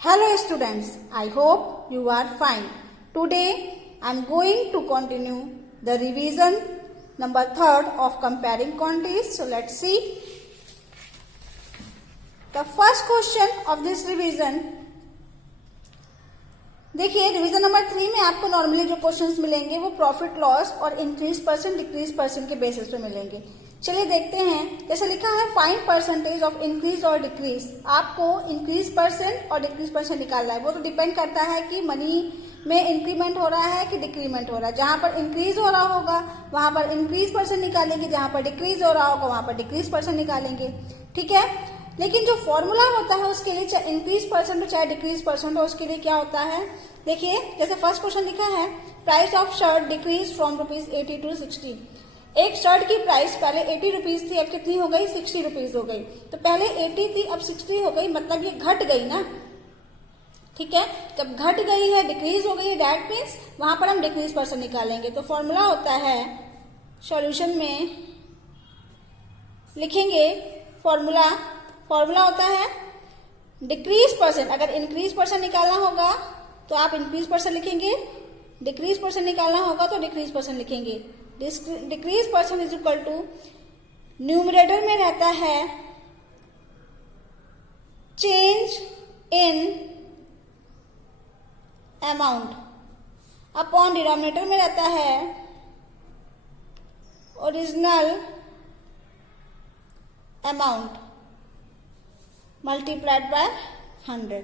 Hello students, I hope you are fine. Today I am going to continue the revision number 3rd of comparing quantities. So let's see. The first question of this revision. देखिए revision number 3 में आपको normally जो questions मिलेंगे वो profit loss और increase percent decrease percent के basis पे मिलेंगे। चलिए देखते हैं। जैसे लिखा है फाइंड परसेंटेज ऑफ इंक्रीज और डिक्रीज। आपको इंक्रीज परसेंट और डिक्रीज परसेंट निकालना है। वो तो डिपेंड करता है कि मनी में इंक्रीमेंट हो रहा है कि डिक्रीमेंट हो रहा है। जहां पर इंक्रीज हो रहा होगा वहां पर इंक्रीज परसेंट निकालेंगे, जहां पर डिक्रीज हो रहा होगा वहां पर डिक्रीज परसेंट निकालेंगे। ठीक है, लेकिन जो फॉर्मूला होता है उसके लिए चाहे इंक्रीज परसेंट हो चाहे डिक्रीज परसेंट हो, उसके लिए क्या होता है। देखिए जैसे फर्स्ट क्वेश्चन लिखा है price of shirt decrease from ₹80 to 60। एक शर्ट की प्राइस पहले 80 रुपीज थी, अब कितनी हो गई 60 रुपीज हो गई। तो पहले 80 थी अब 60 हो गई, मतलब ये घट गई ना। ठीक है, जब घट गई है डिक्रीज हो गई है, दैट मीन्स वहां पर हम डिक्रीज परसेंट निकालेंगे। तो फॉर्मूला होता है, सॉल्यूशन में लिखेंगे फॉर्मूला होता है डिक्रीज परसेंट। अगर इंक्रीज परसेंट निकालना होगा तो आप इंक्रीज परसेंट लिखेंगे, डिक्रीज परसेंट निकालना होगा तो डिक्रीज परसेंट लिखेंगे। Decrease percent is equal to numerator में रहता है change in amount, upon denominator में रहता है ओरिजिनल अमाउंट मल्टीप्लाइड बाय 100।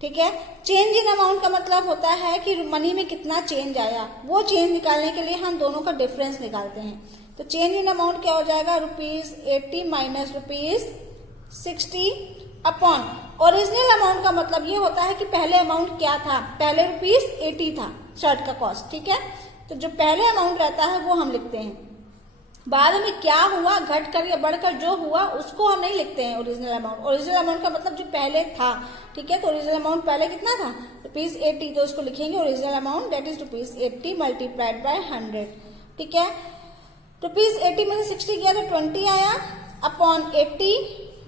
ठीक है, चेंज इन अमाउंट का मतलब होता है कि मनी में कितना चेंज आया। वो चेंज निकालने के लिए हम दोनों का डिफरेंस निकालते हैं। तो चेंज इन अमाउंट क्या हो जाएगा, ₹80 माइनस ₹60 अपॉन ओरिजिनल अमाउंट का मतलब ये होता है कि पहले अमाउंट क्या था, पहले ₹80 था शर्ट का कॉस्ट। ठीक है, तो जो पहले अमाउंट रहता है वो हम लिखते हैं। बाद में क्या हुआ घट कर या बढ़कर जो हुआ उसको हम नहीं लिखते हैं ओरिजिनल अमाउंट। ओरिजिनल अमाउंट का मतलब जो पहले था। ठीक है, तो ओरिजिनल अमाउंट पहले कितना था ₹80, तो उसको लिखेंगे original amount that is ₹80 multiplied by 100। ठीक है, ₹80 में से 60 गया तो 20 आया अपॉन 80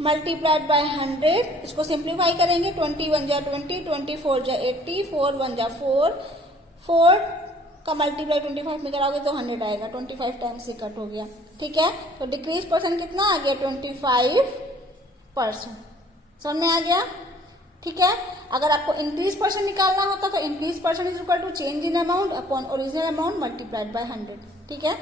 मल्टीप्लाइड बाय 100। इसको सिंप्लीफाई करेंगे, 20 1 जा 20, 24 जा 80, 4 1 जा 4 का मल्टीप्लाई 25 में कराओगे तो 100 आएगा। 25 टाइम्स से कट हो गया। ठीक है, तो डिक्रीज परसेंट कितना आ गया 25%। समझ में आ गया। ठीक है, अगर आपको इंक्रीज परसेंट निकालना होता तो increase percent is equal to change in amount upon original amount multiplied by 100। ठीक है,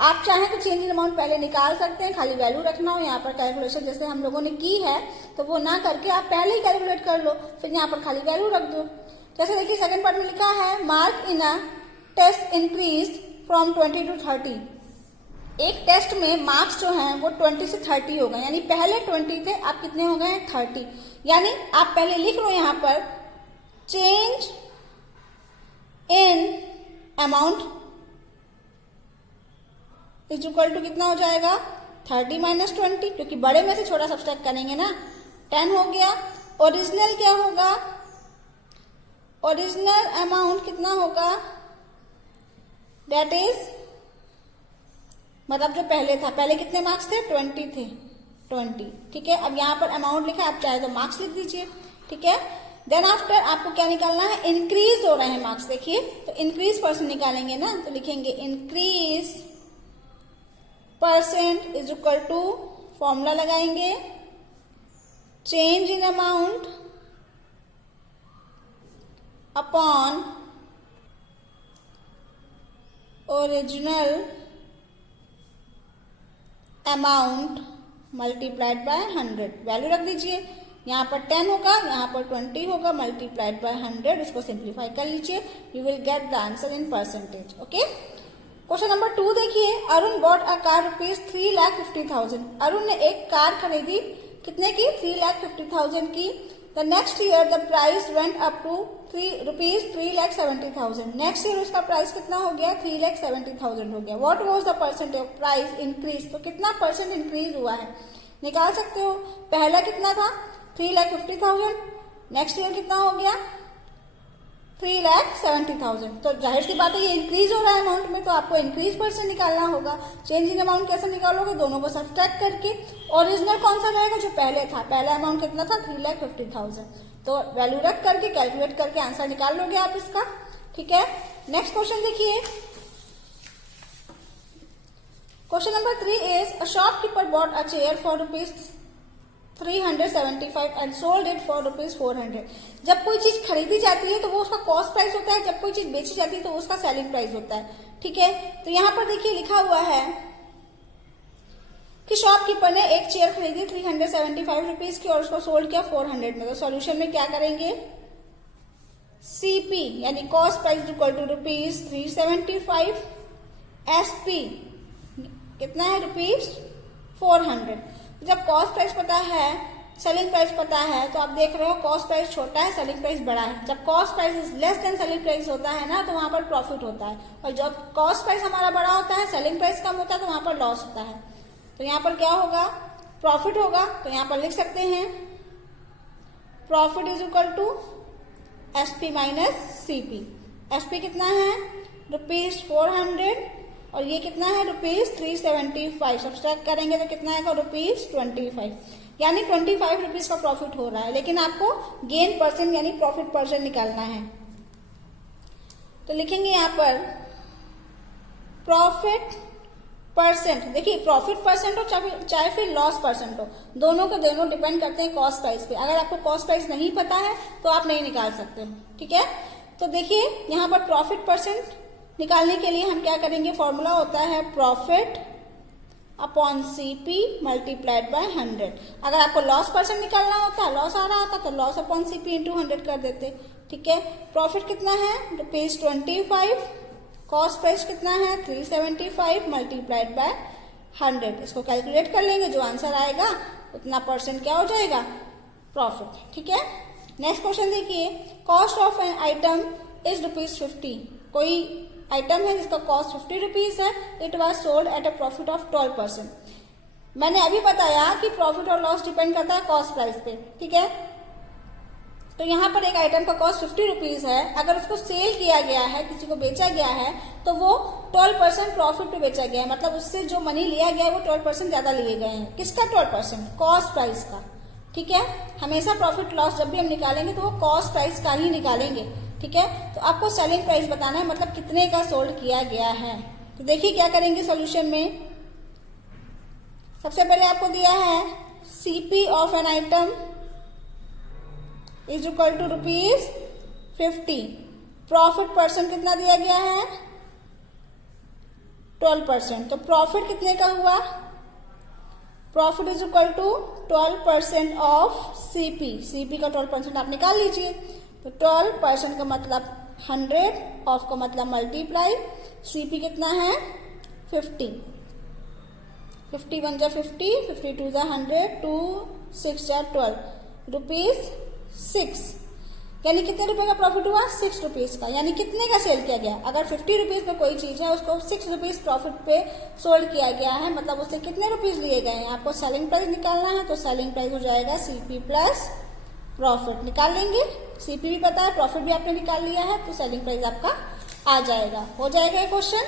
आप चाहें तो चेंज इन अमाउंट पहले निकाल सकते हैं, खाली वैल्यू रखना हो। यहाँ पर कैलकुलेशन जैसे हम लोगों ने की है तो वो ना करके आप पहले ही कैलकुलेट कर लो, फिर यहाँ पर खाली वैल्यू रख दो। जैसे देखिए सेकंड पार्ट में लिखा है mark in a test increase from 20 to 30। एक टेस्ट में मार्क्स जो हैं वो 20 से 30 हो गए, यानी पहले 20 थे आप कितने हो गए 30। यानी आप पहले लिख लो यहाँ पर change in amount is equal to कितना हो जाएगा 30 माइनस 20, क्योंकि बड़े में से छोटा सब्सट्रैक्ट करेंगे ना। 10 हो गया। ओरिजिनल क्या होगा, ओरिजिनल अमाउंट कितना होगा, दैट इज मतलब जो पहले था, पहले कितने मार्क्स थे 20 थे 20। ठीक है, अब यहाँ पर अमाउंट लिखा है, आप चाहे तो मार्क्स लिख दीजिए। ठीक है, देन आफ्टर आपको क्या निकालना है, इंक्रीज हो रहे हैं मार्क्स। देखिए तो इंक्रीज परसेंट निकालेंगे ना, तो लिखेंगे increase percent is equal to formula लगाएंगे change in amount upon original amount multiplied by 100। Value रख दीजिए, यहाँ पर 10 होगा, यहाँ पर 20 होगा, मल्टीप्लाइड बाय 100। इसको सिंप्लीफाई कर लीजिए, you will get the answer in percentage. Okay, question number 2 देखिए। Arun bought a car ₹3,50,000। Arun ने एक कार खरीदी कितने की, 3,50,000 की। The next year the price went up to ₹3,70,000। Next year उसका प्राइस कितना हो गया 3,70,000 हो गया। What was the percent of price increase, तो कितना परसेंट इंक्रीज हुआ है निकाल सकते हो। पहला कितना था 3,50,000, नेक्स्ट ईयर कितना हो गया 3,70,000। तो जाहिर सी बात है ये इंक्रीज हो रहा है अमाउंट में, तो आपको इंक्रीज परसेंट निकालना होगा। चेंज इन अमाउंट कैसे निकालोगे, दोनों को सब्ट्रैक्ट करके। ओरिजिनल कौन सा रहेगा, जो पहले था, पहला अमाउंट कितना था 3,50,000। तो वैल्यू रख करके कैलकुलेट करके आंसर निकाल लोगे आप इसका। ठीक है, नेक्स्ट क्वेश्चन देखिए। Question number 3 is a shopkeeper bought a chair for ₹375 and sold it for ₹400। जब कोई चीज खरीदी जाती है तो वो उसका कॉस्ट प्राइस होता है, जब कोई चीज बेची जाती है तो उसका सेलिंग प्राइस होता है। ठीक है, तो यहां पर देखिए लिखा हुआ है कि शॉपकीपर ने एक चेयर खरीदी ₹375 की और उसको सोल्ड किया 400 में। तो सॉल्यूशन में क्या करेंगे, सीपी यानी cost price equal to ₹375, SP कितना है ₹400। जब कॉस्ट प्राइस पता है, सेलिंग प्राइस पता है, तो आप देख रहे हो कॉस्ट प्राइस छोटा है, सेलिंग प्राइस बड़ा है। जब cost price is less than selling price होता है ना, तो वहां पर प्रॉफिट होता है, और जब कॉस्ट प्राइस हमारा बड़ा होता है, सेलिंग प्राइस कम होता है, तो वहां पर लॉस होता है। तो यहाँ पर क्या होगा, प्रॉफिट होगा। तो यहाँ पर लिख सकते हैं profit is equal to SP minus CP. SP कितना है ₹400 और ये कितना है ₹375। सब्सट्रैक्ट करेंगे तो कितना आएगा ₹25, यानी ₹25 का प्रॉफिट हो रहा है। लेकिन आपको गेन परसेंट यानी प्रॉफिट परसेंट निकालना है। तो लिखेंगे यहाँ पर प्रॉफिट परसेंट। देखिए प्रॉफिट परसेंट हो चाहे फिर लॉस परसेंट हो, दोनों के दोनों डिपेंड करते हैं कॉस्ट प्राइस पे। अगर आपको कॉस्ट प्राइस नहीं पता है तो आप नहीं निकाल सकते हो। ठीक है, तो देखिए यहाँ पर प्रॉफिट परसेंट निकालने के लिए हम क्या करेंगे, फॉर्मूला होता है profit upon CP multiplied by 100। अगर आपको लॉस परसेंट निकालना होता, लॉस आ रहा होता, तो लॉस अपॉन सीपी इंटू 100 कर देते। ठीक है, प्रॉफिट कितना है ₹25, कॉस्ट प्राइस कितना है 375 मल्टीप्लाइड बाय 100। इसको कैलकुलेट कर लेंगे, जो आंसर आएगा उतना परसेंट क्या हो जाएगा, प्रॉफिट। ठीक है, नेक्स्ट क्वेश्चन देखिए। Cost of an item is ₹50। कोई आइटम है जिसका कॉस्ट ₹50 है, it was sold at a profit of 12%। मैंने अभी बताया कि प्रॉफिट और लॉस डिपेंड करता है कॉस्ट प्राइस पे। ठीक है, तो यहाँ पर एक आइटम का कॉस्ट ₹50 है, अगर उसको सेल किया गया है, किसी को बेचा गया है, तो वो 12% प्रॉफिट पे बेचा गया है। मतलब उससे जो मनी लिया गया है वो 12% ज्यादा लिए गए हैं। किसका 12%, कॉस्ट प्राइस का। ठीक है, हमेशा प्रॉफिट लॉस जब भी हम निकालेंगे तो वो कॉस्ट प्राइस का ही निकालेंगे। ठीक है, तो आपको सेलिंग प्राइस बताना है, मतलब कितने का सोल्ड किया गया है। तो देखिए क्या करेंगे सॉल्यूशन में। सबसे पहले आपको दिया है CP of an item is equal to ₹50। Profit percent कितना दिया गया है 12%। तो प्रॉफिट कितने का हुआ, profit is equal to 12% of CP. CP का 12% आप निकाल लीजिए। तो 12% का मतलब 100, ऑफ का मतलब मल्टीप्लाई, सीपी कितना है 50। 50 1 जा 50, 52 जा 100, 2 6 जा 12, ₹6। यानी कितने रुपए का प्रॉफिट हुआ, ₹6 का। यानी कितने का सेल किया गया, अगर ₹50 पे कोई चीज है उसको ₹6 प्रॉफिट पे सोल्ड किया गया है, मतलब उससे कितने रुपीज लिए गए हैं। आपको सेलिंग प्राइस निकालना है, तो सेलिंग प्राइस हो जाएगा सीपी प्लस प्रॉफिट। निकाल लेंगे, सीपी भी पता है, प्रॉफिट भी आपने निकाल लिया है, तो सेलिंग प्राइस आपका आ जाएगा। हो जाएगा ये क्वेश्चन।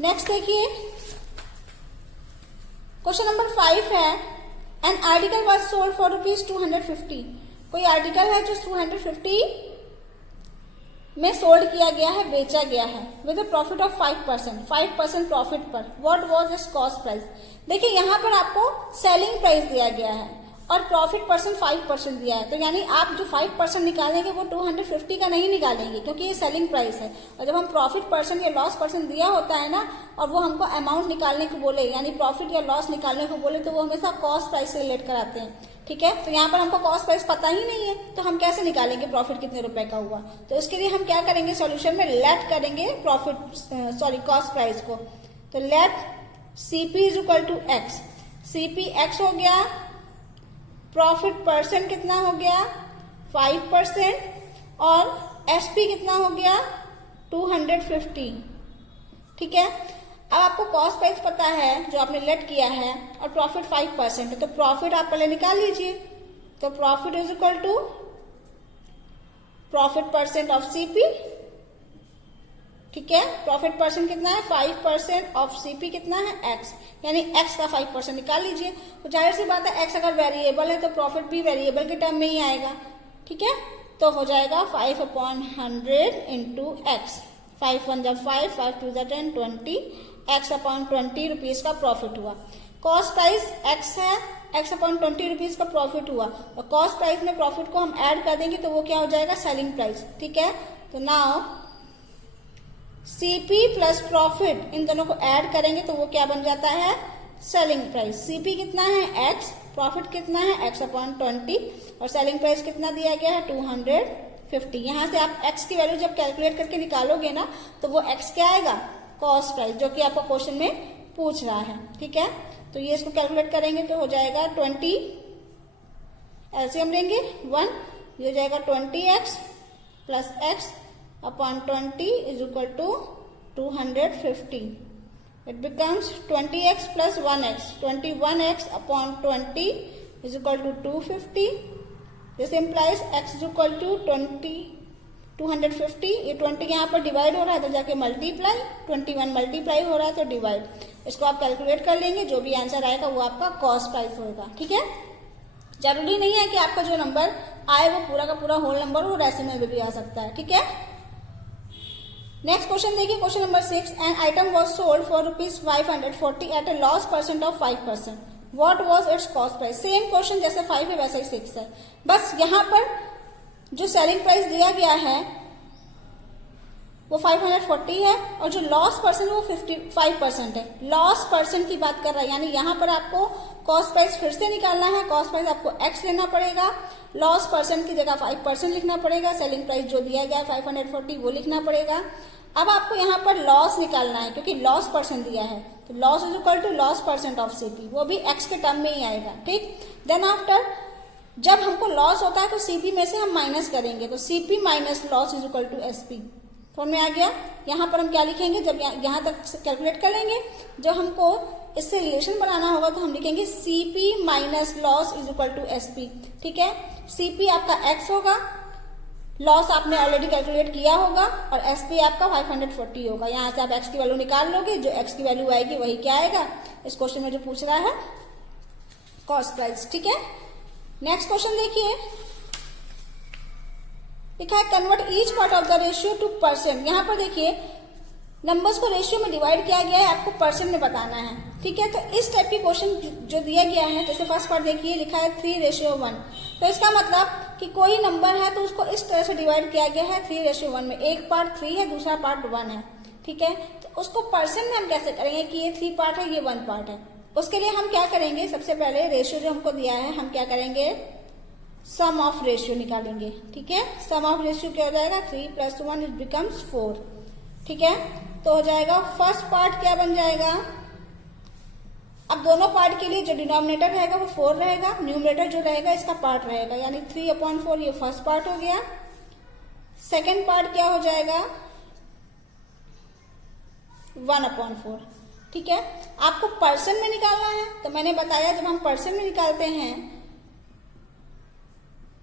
नेक्स्ट देखिए, क्वेश्चन नंबर 5 है an article was sold for ₹250। कोई आर्टिकल है जो 250 में सोल्ड किया गया है, बेचा गया है, with a profit of 5% profit पर। What was its cost price. देखिए यहाँ पर आपको सेलिंग प्राइस दिया गया है और प्रॉफिट परसेंट 5% दिया है, तो यानी आप जो 5% निकालेंगे वो 250 का नहीं निकालेंगे, क्योंकि ये सेलिंग प्राइस है। और जब हम प्रॉफिट परसेंट या लॉस परसेंट दिया होता है ना, और वो हमको अमाउंट निकालने को बोले, यानी प्रॉफिट या लॉस निकालने को बोले, तो वो हमेशा कॉस्ट प्राइस से रिलेट कराते हैं। ठीक है, तो यहाँ पर हमको कॉस्ट प्राइस पता ही नहीं है, तो हम कैसे निकालेंगे प्रॉफिट कितने रुपए का हुआ। तो इसके लिए हम क्या करेंगे, सॉल्यूशन में लेट करेंगे कॉस्ट प्राइस को। तो let CP is equal to x. CP x हो गया, प्रॉफिट परसेंट कितना हो गया 5%, और एसपी कितना हो गया 250। ठीक है, अब आपको कॉस्ट प्राइस पता है जो आपने लेट किया है, और प्रॉफिट 5% है, तो प्रॉफिट आप पहले निकाल लीजिए। तो profit is equal to profit percent of CP. ठीक है, प्रॉफिट परसेंट कितना है 5% ऑफ सीपी कितना है एक्स, यानी एक्स का 5% निकाल लीजिए। तो जाहिर सी बात है एक्स अगर वेरिएबल है तो प्रॉफिट भी वेरिएबल के टर्म में ही आएगा। ठीक है, तो हो जाएगा 5/100 इंटू एक्स। 5 1 5, 5 2 10, 20 x/20 रुपीज का प्रॉफिट हुआ। कॉस्ट प्राइस x है, x/20 रुपीज का प्रॉफिट हुआ, और कॉस्ट प्राइस में प्रॉफिट को हम ऐड कर देंगे तो वो क्या हो जाएगा, सेलिंग प्राइस। ठीक है, तो नाउ CP प्लस प्रॉफिट, इन दोनों को ऐड करेंगे तो वो क्या बन जाता है, सेलिंग प्राइस। CP कितना है x, प्रॉफिट कितना है x/20, और सेलिंग प्राइस कितना दिया गया है 250। यहां से आप x की वैल्यू जब कैलकुलेट करके निकालोगे ना तो वो x क्या आएगा, कॉस्ट प्राइस, जो कि आपको क्वेश्चन में पूछ रहा है। ठीक है, तो ये इसको कैलकुलेट करेंगे तो हो जाएगा 20, एलसीएम लेंगे 1, ये हो जाएगा 20x plus x/20 is equal to 250। It becomes 20x plus 1x. 21x/20 is equal to 250. This implies x is equal to 250. ये 20 यहाँ पर डिवाइड हो रहा है तो जाके मल्टीप्लाई, 21 मल्टीप्लाई हो रहा है तो डिवाइड। इसको आप कैलकुलेट कर लेंगे, जो भी आंसर आएगा वो आपका कॉस्ट प्राइस होगा। ठीक है, जरूरी नहीं है कि आपका जो नंबर आए वो पूरा का पूरा होल नंबर हो, डेसिमल में भी आ सकता है। ठीक है, नेक्स्ट क्वेश्चन देखिए, question number 6। An item was sold for ₹540 at a loss percent of 5%. What was its cost price. Same question जैसे 5 है वैसे ही 6 है, बस यहाँ पर जो सेलिंग प्राइस दिया गया है वो 540 है और जो लॉस परसेंट वो 55% है। लॉस परसेंट की बात कर रहा है, यानी यहाँ पर आपको कॉस्ट प्राइस फिर से निकालना है। कॉस्ट प्राइस आपको x लेना पड़ेगा, लॉस परसेंट की जगह 5% लिखना पड़ेगा, सेलिंग प्राइस जो दिया गया है 540 वो लिखना पड़ेगा। अब आपको यहाँ पर लॉस निकालना है क्योंकि लॉस परसेंट दिया है, तो loss is equal to loss percent of CP, वो भी x के टर्म में ही आएगा। ठीक, देन आफ्टर जब हमको लॉस होता है तो सीपी में से हम माइनस करेंगे, तो CP minus loss is equal to SP. समझ में आ गया। यहाँ पर हम क्या लिखेंगे, जब यहाँ तक कैलकुलेट कर लेंगे, जब हमको इससे रिलेशन बनाना होगा तो हम लिखेंगे CP minus loss is equal to SP. ठीक है, सीपी आपका एक्स होगा, लॉस आपने ऑलरेडी कैलकुलेट किया होगा, और एसपी आपका 540 होगा। यहाँ से आप एक्स की वैल्यू निकाल लोगे, जो एक्स की वैल्यू आएगी वही क्या आएगा, इस क्वेश्चन में जो पूछ रहा है कॉस्ट प्राइस। ठीक है, नेक्स्ट क्वेश्चन देखिए, लिखा है convert each part of the ratio two percent. यहाँ पर देखिए नंबर्स को रेशियो में डिवाइड किया गया है, आपको परसेंट में बताना है। ठीक है, तो इस टाइप की क्वेश्चन जो दिया गया है, जैसे फर्स्ट पार्ट देखिए लिखा है 3:1, तो इसका मतलब कि कोई नंबर है तो उसको इस तरह से डिवाइड किया गया है 3:1 में। एक पार्ट 3 है, दूसरा पार्ट 1 है। ठीक है, तो उसको परसेंट में हम कैसे करेंगे कि ये 3 पार्ट है, ये 1 पार्ट है। उसके लिए हम क्या करेंगे, सबसे पहले रेशियो जो हमको दिया है हम क्या करेंगे, सम ऑफ रेशियो निकालेंगे। ठीक है, सम ऑफ रेशियो क्या हो जाएगा, 3 + 1 इट बिकम्स 4। ठीक है, तो हो जाएगा फर्स्ट पार्ट क्या बन जाएगा, अब दोनों पार्ट के लिए जो डिनोमिनेटर रहेगा वो 4 रहेगा, न्यूमरेटर जो रहेगा इसका पार्ट रहेगा, यानी 3/4 ये फर्स्ट पार्ट हो गया। सेकेंड पार्ट क्या हो जाएगा, 1/4। ठीक है, आपको परसेंट में निकालना है, तो मैंने बताया जब हम परसेंट में निकालते हैं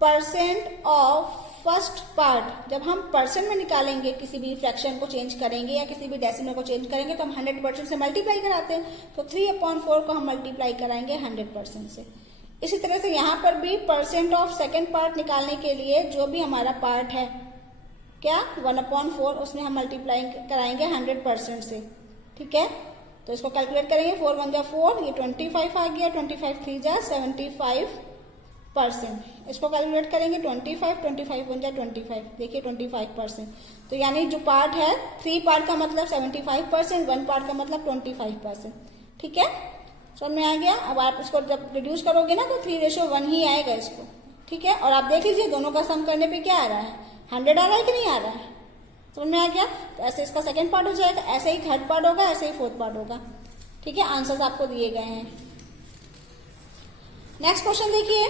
परसेंट ऑफ फर्स्ट पार्ट, जब हम परसेंट में निकालेंगे किसी भी फ्रैक्शन को चेंज करेंगे या किसी भी डेसिमल को चेंज करेंगे तो हम 100% से मल्टीप्लाई कराते हैं, तो 3/4 को हम मल्टीप्लाई कराएंगे 100% से। इसी तरह से यहाँ पर भी परसेंट ऑफ सेकेंड पार्ट निकालने के लिए जो भी हमारा पार्ट है क्या 1/4, उसमें हम मल्टीप्लाई कराएंगे 100% से। ठीक है, तो इसको कैलकुलेट करेंगे, 4 × 1 = 4, ये 25 आ गया, 25 × 3 = 75%। इसको कैलकुलेट करेंगे 25 × 1 = 25, देखिए 25%। तो यानी जो पार्ट है 3 पार्ट का मतलब 75%, 1 पार्ट का मतलब 25%। ठीक है, समझ में आ गया। अब आप इसको जब रिड्यूस करोगे ना तो 3:1 ही आएगा इसको। ठीक है, और आप देख लीजिए दोनों का सम करने पे क्या आ रहा है, 100 आ रहा है कि नहीं आ रहा है, समझ में आ गया। तो ऐसे इसका सेकेंड पार्ट हो जाएगा, ऐसे ही थर्ड पार्ट होगा, ऐसे ही फोर्थ पार्ट होगा। ठीक है, आंसर्स आपको दिए गए हैं। नेक्स्ट क्वेश्चन देखिए,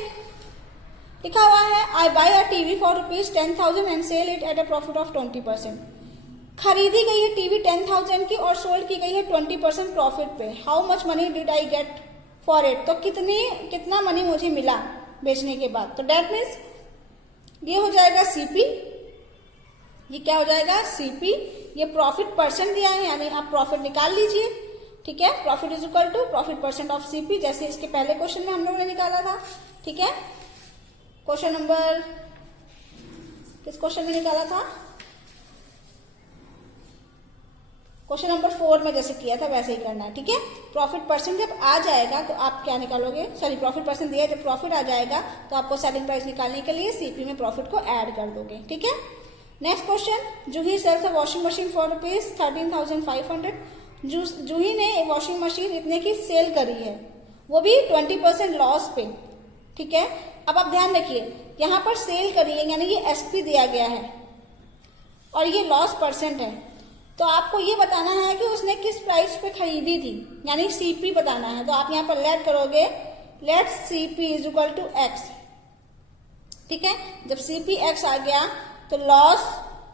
लिखा हुआ है I buy a TV for ₹10,000 and sell it at a profit of 20%। खरीदी गई है टीवी 10,000 की और सोल्ड की गई है 20% प्रॉफिट पे। How much money did I get for it, तो कितना मनी मुझे मिला बेचने के बाद। तो डेट मीन्स ये हो जाएगा सीपी, ये क्या हो जाएगा सीपी, ये प्रॉफिट परसेंट दिया है, यानी आप प्रॉफिट निकाल लीजिए। ठीक है, profit is equal to profit percent of CP, जैसे इसके पहले क्वेश्चन में हम लोगों ने निकाला था। ठीक है, क्वेश्चन नंबर किस क्वेश्चन में निकाला था? क्वेश्चन नंबर 4 में जैसे किया था वैसे ही करना है, ठीक है। प्रॉफिट परसेंट जब आ जाएगा तो आप क्या निकालोगे, सॉरी प्रॉफिट परसेंट दिया, जब प्रॉफिट आ जाएगा तो आपको सेलिंग प्राइस निकालने के लिए सीपी में प्रॉफिट को ऐड कर दोगे, ठीक है। Next question, Juhi sells a washing machine for ₹13,500। Juhi ने वॉशिंग मशीन इतने की सेल करी है, वो भी 20% लॉस पे, ठीक है। अब आप ध्यान रखिए, यहाँ पर सेल करी है यानी ये एसपी दिया गया है और ये लॉस परसेंट है, तो आपको ये बताना है कि उसने किस प्राइस पे खरीदी थी, यानी सीपी बताना है। तो आप यहाँ पर लेट करोगे, let CP is equal to x, ठीक है। जब सीपी एक्स आ गया तो लॉस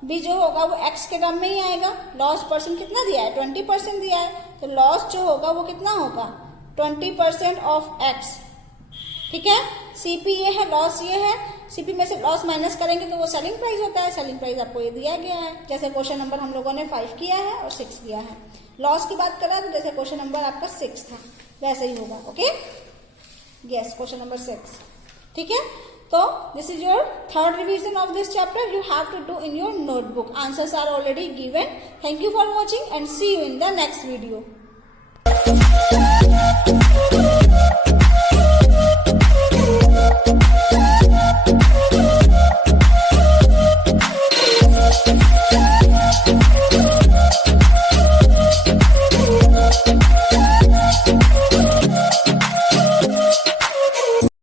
भी जो होगा वो एक्स के टर्म में ही आएगा। लॉस परसेंट कितना दिया है, 20% दिया है, तो लॉस जो होगा वो कितना होगा, 20% ऑफ एक्स, ठीक है। सीपी ये है, लॉस ये है, सीपी में से लॉस माइनस करेंगे तो वो सेलिंग प्राइस होता है। सेलिंग प्राइस आपको ये दिया गया है, जैसे क्वेश्चन नंबर हम लोगों ने 5 किया है और 6 किया है। लॉस की बात करा तो जैसे क्वेश्चन नंबर आपका 6 था वैसे ही होगा, ओके। यस, क्वेश्चन नंबर 6, ठीक है। तो this is your third revision of this chapter, you have to do in your notebook. Answers are already given. Thank you for watching and see you in the next video.